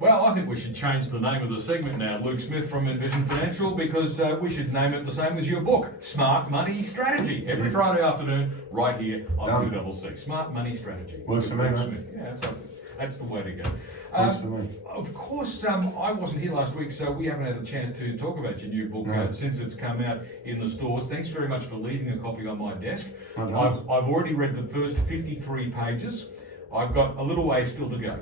Well, I think we should change the name of the segment now, Luke Smith from Envision Financial, because we should name it the same as your book, Smart Money Strategy. Every Friday afternoon, right here on 2CC. Smart Money Strategy. Works for me, mate. Smith. Yeah, that's the way to go. Works for me. Of course, I wasn't here last week, so we haven't had a chance to talk about your new book since it's come out in the stores. Thanks very much for leaving a copy on my desk. I've already read the first 53 pages. I've got a little way still to go.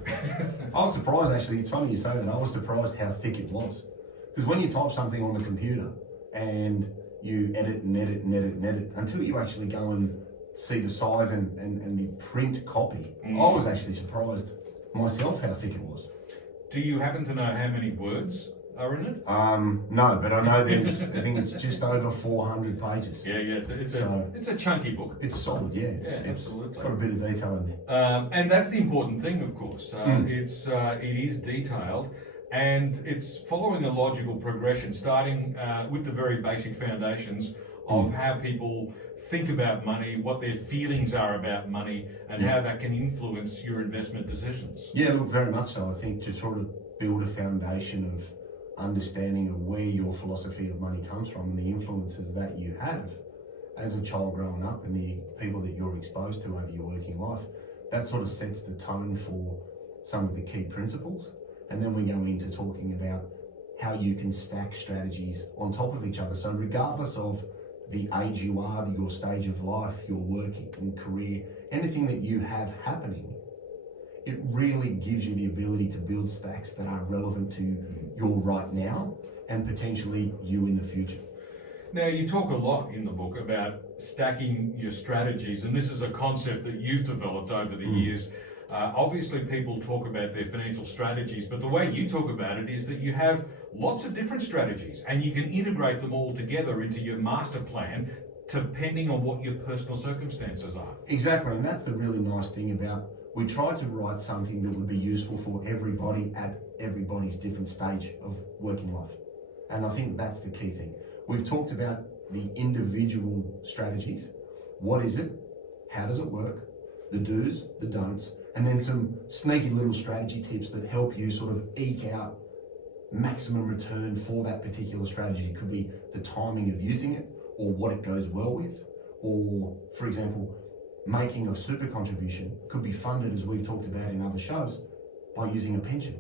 I was surprised, actually. It's funny you say that. I was surprised how thick it was. Because when you type something on the computer and you edit and edit and edit and edit, until you actually go and see the size and the print copy, I was actually surprised myself how thick it was. Do you happen to know how many words are in it? No, but I know there's, I think it's just over 400 pages. Yeah, it's a chunky book. It's solid, yeah. It's got a bit of detail in there. And that's the important thing, of course. It is detailed, and it's following a logical progression, starting with the very basic foundations of how people think about money, what their feelings are about money, and how that can influence your investment decisions. Yeah, look, very much so. I think to sort of build a foundation of understanding of where your philosophy of money comes from and the influences that you have as a child growing up and the people that you're exposed to over your working life, that sort of sets the tone for some of the key principles. And then we go into talking about how you can stack strategies on top of each other. So regardless of the age you are, your stage of life, your working and career, anything that you have happening, it really gives you the ability to build stacks that are relevant to your right now and potentially you in the future. Now, you talk a lot in the book about stacking your strategies, and this is a concept that you've developed over the years. Obviously, people talk about their financial strategies, but the way you talk about it is that you have lots of different strategies and you can integrate them all together into your master plan depending on what your personal circumstances are. Exactly, and that's the really nice thing about, we try to write something that would be useful for everybody at everybody's different stage of working life. And I think that's the key thing. We've talked about the individual strategies. What is it? How does it work? The do's, the don'ts, and then some sneaky little strategy tips that help you sort of eke out maximum return for that particular strategy. It could be the timing of using it or what it goes well with, or for example, making a super contribution could be funded, as we've talked about in other shows, by using a pension.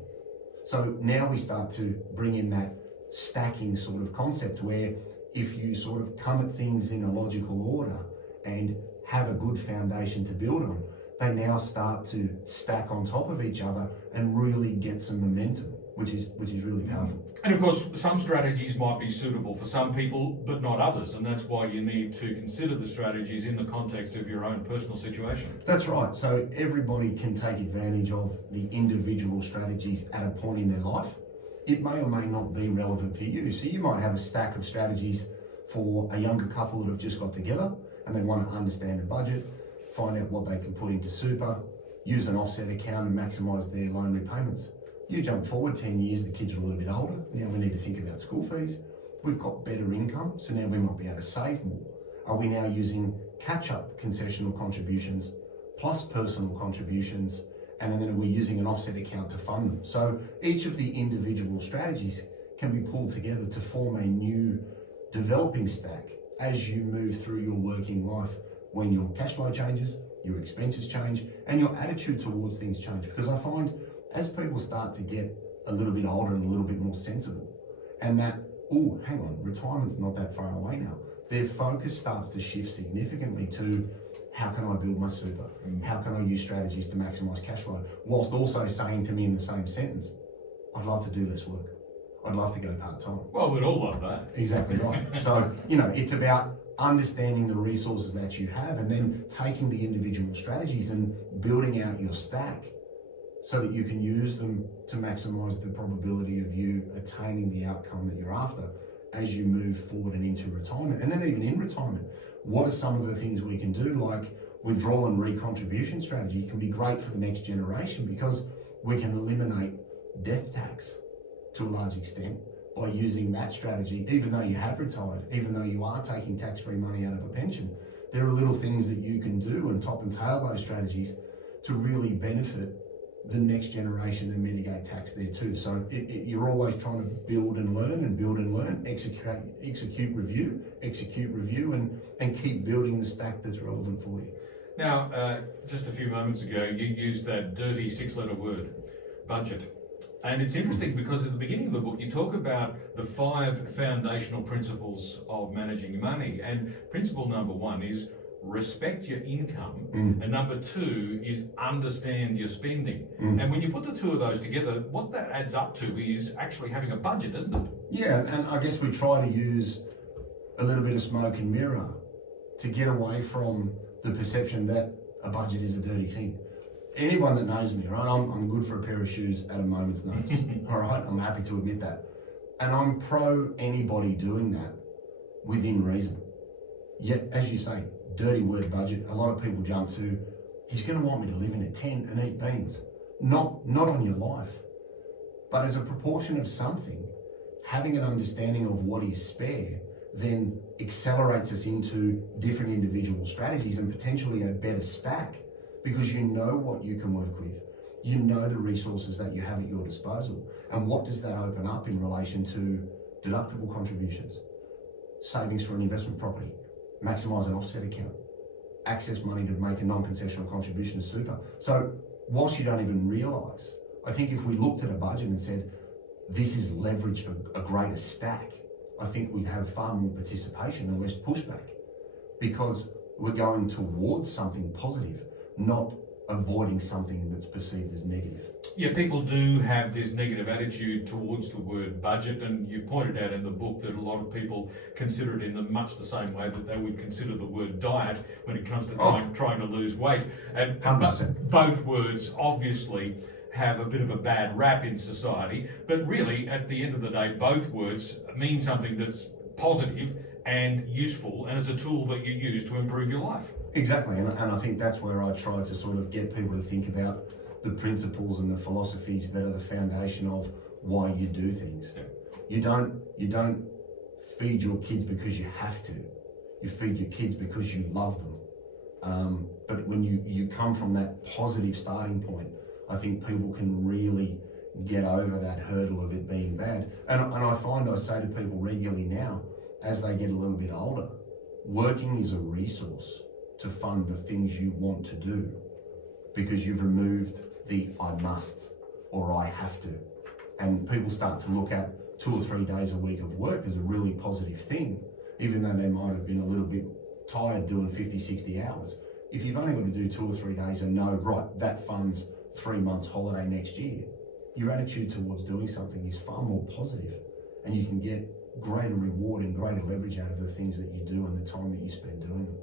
So now we start to bring in that stacking sort of concept where if you sort of come at things in a logical order and have a good foundation to build on, they now start to stack on top of each other and really get some momentum, which is really powerful. And of course, some strategies might be suitable for some people, but not others. And that's why you need to consider the strategies in the context of your own personal situation. That's right. So everybody can take advantage of the individual strategies at a point in their life. It may or may not be relevant for you. So you might have a stack of strategies for a younger couple that have just got together and they want to understand a budget, find out what they can put into super, use an offset account and maximise their loan repayments. You jump forward 10 years, the kids are a little bit older. Now we need to think about school fees. We've got better income, so now we might be able to save more. Are we now using catch-up concessional contributions plus personal contributions, and then are we using an offset account to fund them? So each of the individual strategies can be pulled together to form a new developing stack as you move through your working life, when your cash flow changes, your expenses change, and your attitude towards things change. Because I find as people start to get a little bit older and a little bit more sensible, and that, oh, hang on, retirement's not that far away now, their focus starts to shift significantly to how can I build my super? How can I use strategies to maximize cash flow? Whilst also saying to me in the same sentence, I'd love to do less work. I'd love to go part-time. Well, we'd all love that. Exactly right. So, it's about understanding the resources that you have and then taking the individual strategies and building out your stack so that you can use them to maximize the probability of you attaining the outcome that you're after as you move forward and into retirement. And then even in retirement, what are some of the things we can do, like withdrawal and recontribution strategy can be great for the next generation because we can eliminate death tax to a large extent by using that strategy. Even though you have retired, even though you are taking tax-free money out of a pension, there are little things that you can do and top and tail those strategies to really benefit the next generation and mitigate tax there too. So you're always trying to build and learn, execute, review, and keep building the stack that's relevant for you. Now, just a few moments ago, you used that dirty 6-letter word, budget. And it's interesting because at the beginning of the book, you talk about the 5 foundational principles of managing money. And principle number 1 is respect your income. And number 2 is understand your spending. And when you put the 2 of those together, what that adds up to is actually having a budget, isn't it? Yeah, and I guess we try to use a little bit of smoke and mirror to get away from the perception that a budget is a dirty thing. Anyone that knows me, right, I'm good for a pair of shoes at a moment's notice. All right, I'm happy to admit that. And I'm pro anybody doing that within reason. Yet, as you say, dirty word budget, a lot of people jump to, he's going to want me to live in a tent and eat beans. Not on your life. But as a proportion of something, having an understanding of what is spare then accelerates us into different individual strategies and potentially a better stack, because you know what you can work with. You know the resources that you have at your disposal. And what does that open up in relation to deductible contributions, savings for an investment property, maximise an offset account, access money to make a non-concessional contribution to super. So whilst you don't even realise, I think if we looked at a budget and said, this is leverage for a greater stack, I think we'd have far more participation and less pushback, because we're going towards something positive, not avoiding something that's perceived as negative. Yeah, people do have this negative attitude towards the word budget, and you pointed out in the book that a lot of people consider it in much the same way that they would consider the word diet when it comes to trying to lose weight. And 100%. Both words obviously have a bit of a bad rap in society, but really at the end of the day, both words mean something that's positive and useful, and it's a tool that you use to improve your life. Exactly, and I think that's where I try to sort of get people to think about the principles and the philosophies that are the foundation of why you do things. Yeah. You don't feed your kids because you have to. You feed your kids because you love them. But when you come from that positive starting point, I think people can really get over that hurdle of it being bad. And I find I say to people regularly now, as they get a little bit older, working is a resource to fund the things you want to do, because you've removed the I must or I have to. And people start to look at 2 or 3 days a week of work as a really positive thing, even though they might have been a little bit tired doing 50, 60 hours. If you've only got to do 2 or 3 days and know, right, that funds 3 months holiday next year, your attitude towards doing something is far more positive, and you can get greater reward and greater leverage out of the things that you do and the time that you spend doing them.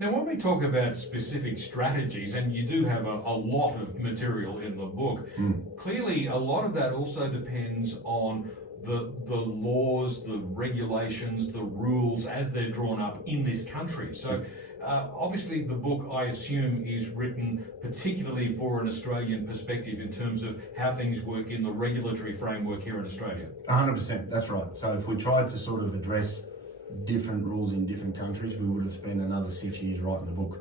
Now, when we talk about specific strategies, and you do have a lot of material in the book, clearly a lot of that also depends on the laws, the regulations, the rules as they're drawn up in this country. So obviously the book, I assume, is written particularly for an Australian perspective in terms of how things work in the regulatory framework here in Australia. 100%, that's right. So if we tried to sort of address different rules in different countries, we would have spent another 6 years writing the book.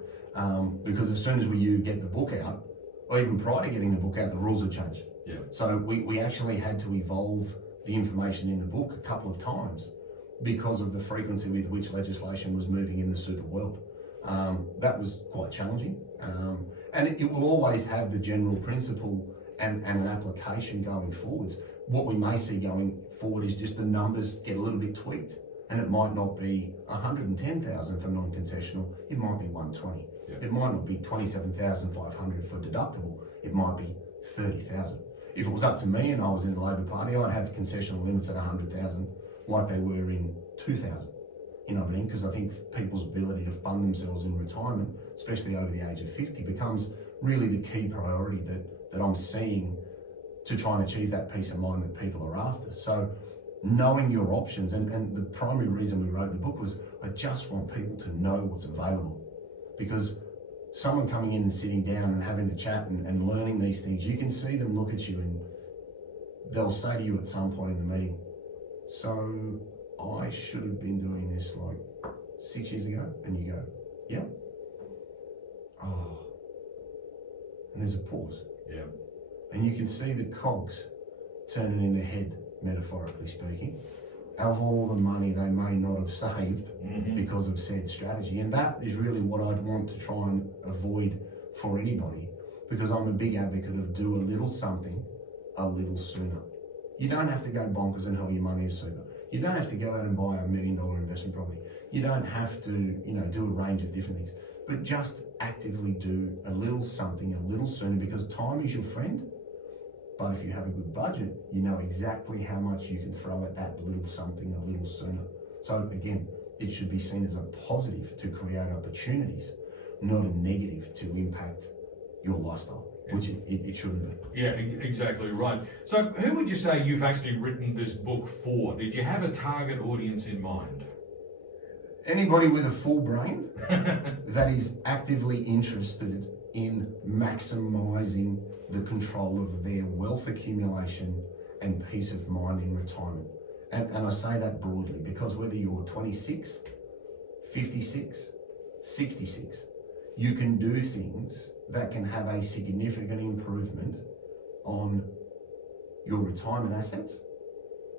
Because as soon as you get the book out, or even prior to getting the book out, the rules have changed. Yeah. So we actually had to evolve the information in the book a couple of times because of the frequency with which legislation was moving in the super world. That was quite challenging. And it will always have the general principle and an application going forwards. What we may see going forward is just the numbers get a little bit tweaked, and it might not be 110,000 for non-concessional, it might be 120. Yeah. It might not be 27,500 for deductible, it might be 30,000. If it was up to me and I was in the Labor Party, I'd have concessional limits at 100,000 like they were in 2000. You know what I mean? Because I think people's ability to fund themselves in retirement, especially over the age of 50, becomes really the key priority that I'm seeing to try and achieve that peace of mind that people are after. So knowing your options, and the primary reason we wrote the book was I just want people to know what's available. Because someone coming in and sitting down and having a chat and learning these things, you can see them look at you and they'll say to you at some point in the meeting, so I should have been doing this like 6 years ago, and you go, yeah. Oh, and there's a pause. Yeah. and you can see the cogs turning in their head, metaphorically speaking, of all the money they may not have saved because of said strategy. And that is really what I'd want to try and avoid for anybody, because I'm a big advocate of do a little something a little sooner. You don't have to go bonkers and hurl your money into super. You don't have to go out and buy $1 million investment property. You don't have to, do a range of different things, but just actively do a little something a little sooner, because time is your friend. But if you have a good budget, you know exactly how much you can throw at that little something a little sooner. So again, it should be seen as a positive to create opportunities, not a negative to impact your lifestyle, which it shouldn't be. Yeah, exactly right. So who would you say you've actually written this book for? Did you have a target audience in mind? Anybody with a full brain that is actively interested in maximising the control of their wealth accumulation and peace of mind in retirement. And I say that broadly because whether you're 26, 56, 66, you can do things that can have a significant improvement on your retirement assets,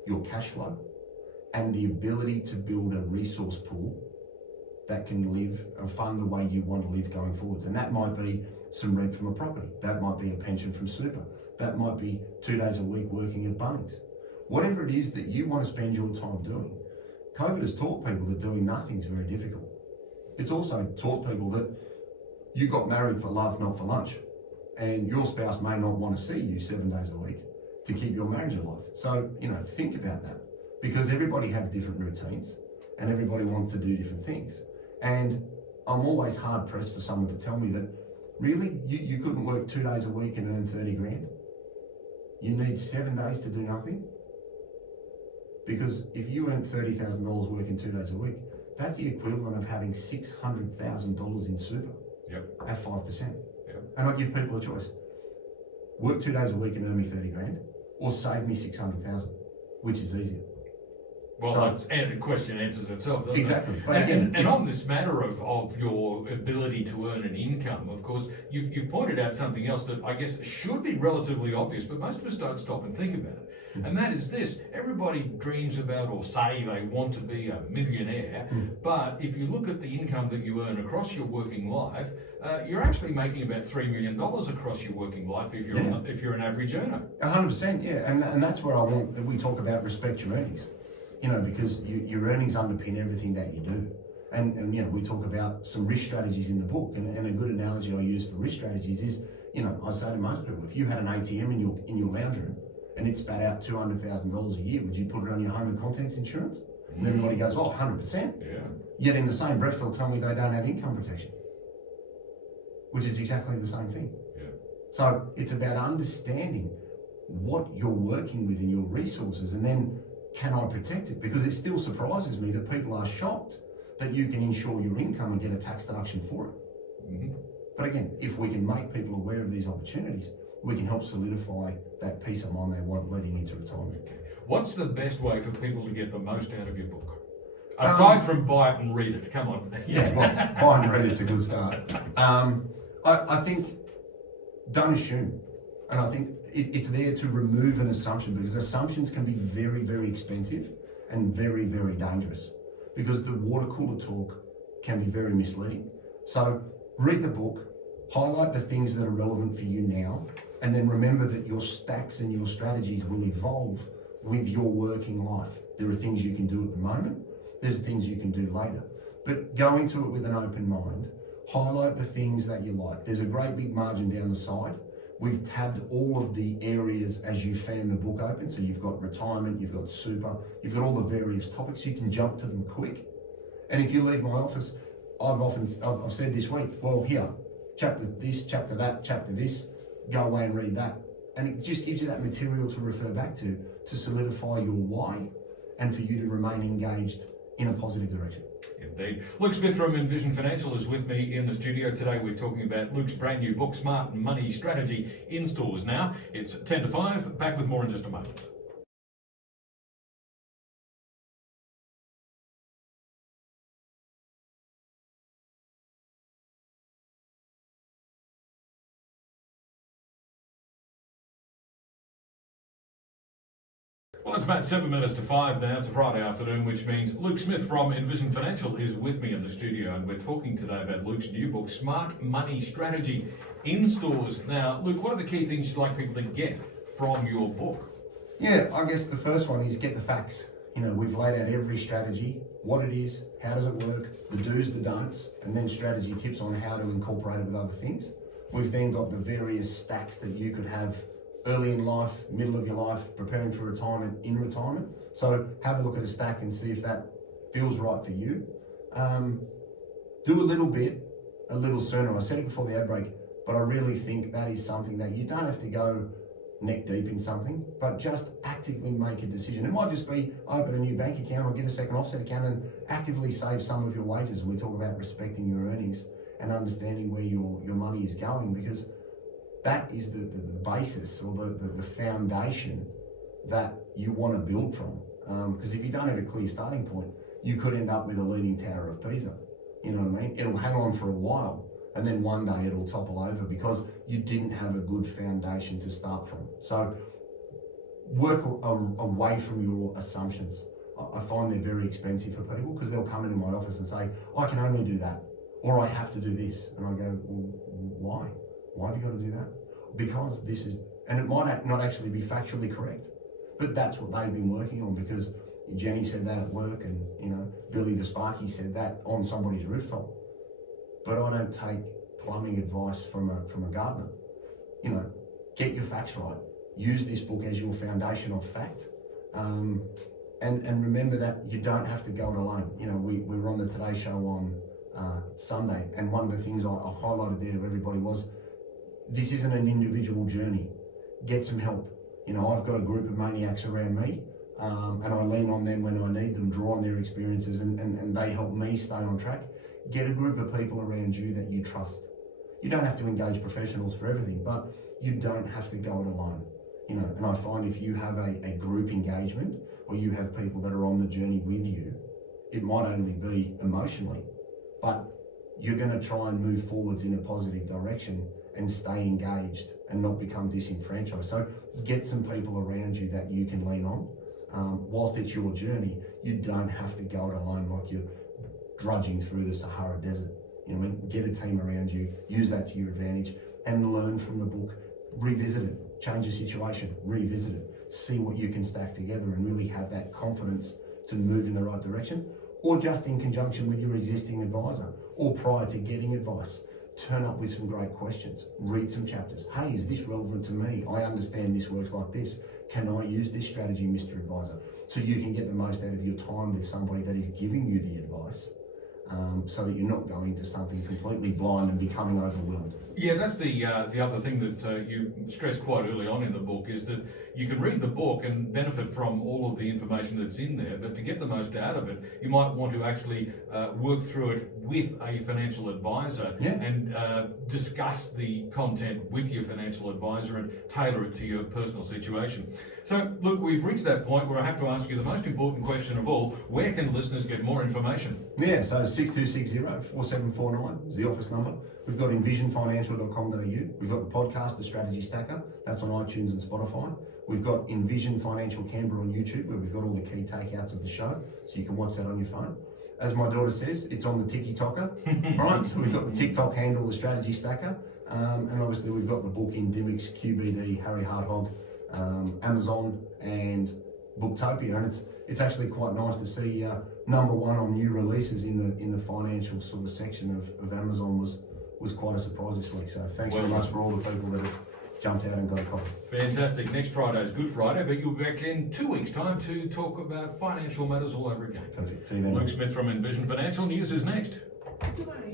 your cash flow, and the ability to build a resource pool that can live and fund the way you want to live going forwards. And that might be some rent from a property. That might be a pension from super. That might be 2 days a week working at Bunnings. Whatever it is that you want to spend your time doing. COVID has taught people that doing nothing is very difficult. It's also taught people that you got married for love, not for lunch. And your spouse may not want to see you 7 days a week to keep your marriage alive. So, think about that, because everybody have different routines and everybody wants to do different things. And I'm always hard pressed for someone to tell me that really you couldn't work 2 days a week and earn 30 grand. You need 7 days to do nothing. Because if you earn $30,000 working 2 days a week, that's the equivalent of having $600,000 in super at 5%. Yep. And I give people a choice. Work 2 days a week and earn me 30 grand, or save me 600,000, which is easier. Well, the question answers itself, doesn't exactly. it? But again, and on this matter of your ability to earn an income, of course, you've pointed out something else that I guess should be relatively obvious, but most of us don't stop and think about it. And that is this: everybody dreams about or say they want to be a millionaire, but if you look at the income that you earn across your working life, you're actually making about $3 million across your working life if you're an average earner. 100%, yeah. And that's where I want that we talk about respect your earnings. Because your earnings underpin everything that you do. And we talk about some risk strategies in the book, and a good analogy I use for risk strategies is, I say to most people, if you had an ATM in your lounge room and it spat out $200,000 a year, would you put it on your home and contents insurance? And everybody goes, 100%. Yeah. Yet in the same breath, they'll tell me they don't have income protection, which is exactly the same thing. Yeah. So it's about understanding what you're working with in your resources, and then can I protect it? Because it still surprises me that people are shocked that you can insure your income and get a tax deduction for it. But again, if we can make people aware of these opportunities, we can help solidify that peace of mind they want leading into retirement. Okay. What's the best way for people to get the most out of your book? Aside from buy it and read it, come on. Yeah, well, buy and read it's a good start. I think don't assume. And I think it's there to remove an assumption, because assumptions can be very, very expensive and very, very dangerous, because the water cooler talk can be very misleading. So read the book, highlight the things that are relevant for you now, and then remember that your stacks and your strategies will evolve with your working life. There are things you can do at the moment, there's things you can do later. But go into it with an open mind, highlight the things that you like. There's a great big margin down the side. We've tabbed all of the areas as you fan the book open. So you've got retirement, you've got super, you've got all the various topics. You can jump to them quick. And if you leave my office, I've said this week, well, here, chapter this, chapter that, chapter this, go away and read that. And it just gives you that material to refer back to solidify your why and for you to remain engaged in a positive direction. Indeed. Luke Smith from Envision Financial is with me in the studio today. We're talking about Luke's brand new book, Smart Money Strategy, in stores now. It's 10 to 5. Back with more in just a moment. It's about 7 minutes to 5 now. It's a Friday afternoon, which means Luke Smith from Envision Financial is with me in the studio, and we're talking today about Luke's new book, Smart Money Strategy, in stores. Now, Luke, what are the key things you'd like people to get from your book? Yeah, I guess the first one is get the facts. You know, we've laid out every strategy, what it is, how does it work, the do's, the don'ts, and then strategy tips on how to incorporate it with other things. We've then got the various stacks that you could have early in life, middle of your life, preparing for retirement, in retirement. So have a look at a stack and see if that feels right for you. Do a little bit, a little sooner. I said it before the ad break, but I really think that is something that you don't have to go neck deep in something, but just actively make a decision. It might just be open a new bank account or get a second offset account and actively save some of your wages. And we talk about respecting your earnings and understanding where your money is going, because that is the basis or the foundation that you want to build from. Because if you don't have a clear starting point, you could end up with a leaning tower of Pisa. You know what I mean? It'll hang on for a while, and then one day it'll topple over because you didn't have a good foundation to start from. So work away from your assumptions. I find they're very expensive for people because they'll come into my office and say, I can only do that, or I have to do this. And I go, well, why? Why have you got to do that? Because this is, and it might not actually be factually correct, but that's what they've been working on, because Jenny said that at work, and Billy the Sparky said that on somebody's rooftop. But I don't take plumbing advice from a gardener. Get your facts right. Use this book as your foundation of fact. And remember that you don't have to go it alone. We were on the Today Show on Sunday, and one of the things I highlighted there to everybody was, this isn't an individual journey. Get some help. I've got a group of maniacs around me, and I lean on them when I need them, draw on their experiences, and they help me stay on track. Get a group of people around you that you trust. You don't have to engage professionals for everything, but you don't have to go it alone. And I find if you have a group engagement, or you have people that are on the journey with you, it might only be emotionally, but you're going to try and move forwards in a positive direction and stay engaged and not become disenfranchised. So get some people around you that you can lean on. Whilst it's your journey, you don't have to go it alone like you're drudging through the Sahara Desert. Get a team around you, use that to your advantage, and learn from the book. Revisit it, change the situation, revisit it, see what you can stack together, and really have that confidence to move in the right direction, or just in conjunction with your existing advisor, or prior to getting advice. Turn up with some great questions, read some chapters. Hey, is this relevant to me? I understand this works like this. Can I use this strategy, Mr. Advisor? So you can get the most out of your time with somebody that is giving you the advice, so that you're not going to something completely blind and becoming overwhelmed. Yeah, that's the other thing that you stressed quite early on in the book, is that you can read the book and benefit from all of the information that's in there, but to get the most out of it, you might want to actually work through it with a financial advisor, and discuss the content with your financial advisor and tailor it to your personal situation. So, look, we've reached that point where I have to ask you the most important question of all: where can listeners get more information? Yeah, so 6260-4749 is the office number. We've got envisionfinancial.com.au. We've got the podcast, The Strategy Stacker. That's on iTunes and Spotify. We've got Envision Financial Canberra on YouTube, where we've got all the key takeouts of the show, so you can watch that on your phone. As my daughter says, it's on the Tiki-Tocker, right? So we've got the TikTok handle, The Strategy Stacker, and obviously we've got the book in Dymocks, QBD, Harry Harthog, Amazon, and Booktopia, and it's actually quite nice to see number one on new releases in the financial sort of section of Amazon was quite a surprise this week. So thanks very much for all the people that have jumped out and got a copy. Fantastic. Next Friday is Good Friday, but you'll be back in 2 weeks' time to talk about financial matters all over again. Perfect. See you then. Luke Smith from Envision Financial. News is next. Delaney.